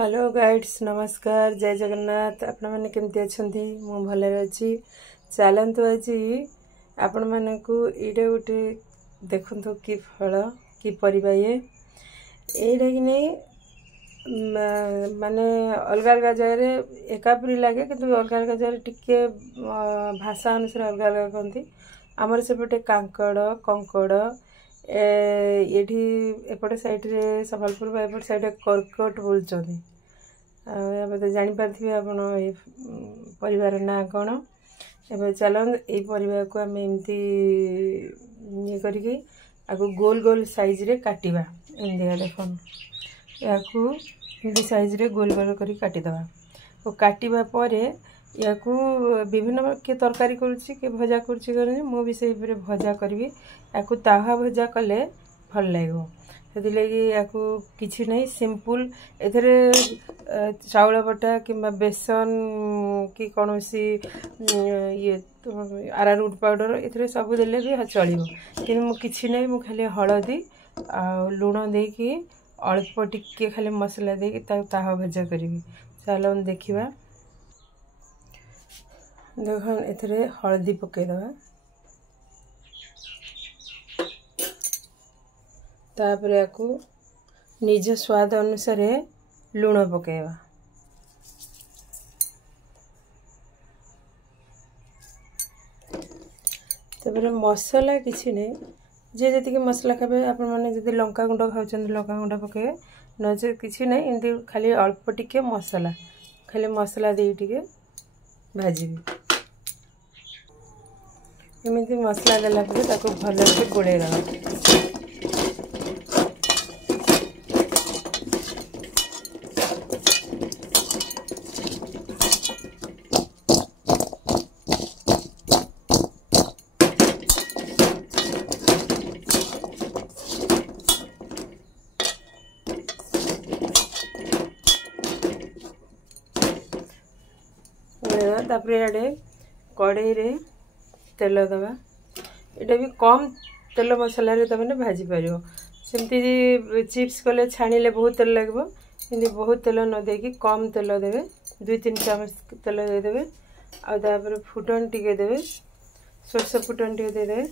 Hello guides नमस्कार जय जगन्नाथ आपण मैंने केमती अच्छा मु भल अच्छी चलतु आज आपण मानक ये गोटे देखु कि फल कि परिबा ये कि नहीं माने अलग अलग जगह एकापरी लगे कि अलग अलग जगह टिके भाषा अनुसार अलग अलग कहती आमर सेपटे कांकड़ कंकड़ ये एपटे साइड्रे संबलपुर एपट साइड कर्कट बोलते तो जापारे आप परिवार ना कौन ए चल ये परिवार को आम एमती ये करके गोल गोल साइज रे काटिबा एमती देख या साइज रे गोल गोल कर काटिदेवा तो काटिबा परे या विभिन्न किए तरकारी करुच्ची किए भजा करुच्ची मु भी से भजा करी या तावा भजा कले भल लगे से लगी या कि नहीं सिंपल एथरे चाउल बटा कि बेसन कि कौन सी ये आरारूट पाउडर एथरे सब देले भी चलो कि मुझे नहीं मु खाली हलदी आ लुण दे कि अल्प टिके खाली मसला दे तावा भजा करी चलो देखा देख एथरे हलदी पकईदवा तापर या निज स्वाद अनुसार लुण पकईवा तापर मसला किसी नहीं जे जी मसला खाए आपण मैंने जब लंका गुंड खाऊँ लंका गुंड पकड़े नचे किसी नहीं एमती खाली अल्प टिके मसला खाली मसला दे टिके भाजी एमती मसला देला भल से गोड़े तापर इे कड़े रे तेल दवा यहाँ भी कम तेल मसला तुमने भाजी पार सेमती चिप्स कले छाणिले बहुत तेल लगे कि बहुत तेल न देकी कम तेल देवे 2-3 चामच तेल देदेवे आपर फुटन टिके देवे सोरष फुटन टिके देदेवे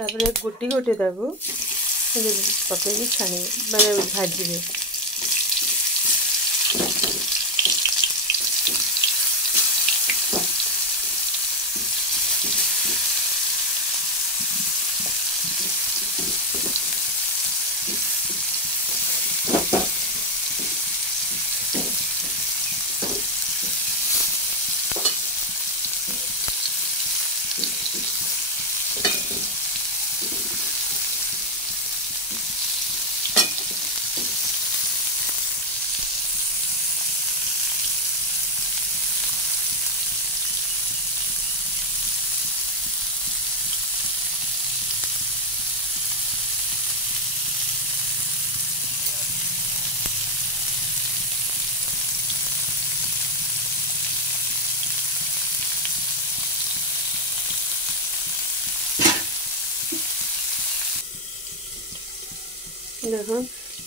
तापर गोटी गोटी पकई छाणी मैंने भाजी देख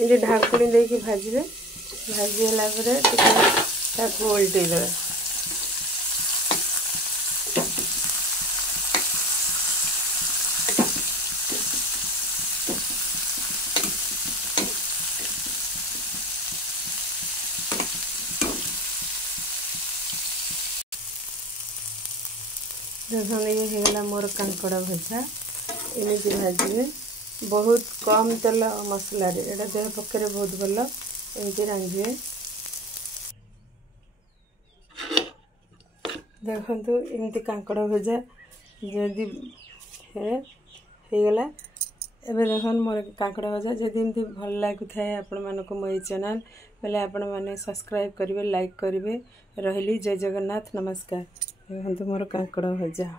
ये ढाकुणी देकी भाजबे भाजी है उल्टे देवे देख ये होगा मोर कांकड़ भजा एमती भाजबे बहुत कम तेल मसला एटा देह पक्षे बहुत भल एमती रांधे देखु एमती कांकड़ भजा जदि होगला एबे देखन मोर कांकड़ भजा जदि एमती भल लागु थाए आपण मानको मो चैनल बेले आपण माने सब्सक्राइब करिवे लाइक करिवे रहिली जय जगन्नाथ नमस्कार देखु मोर कांकड़ भजा।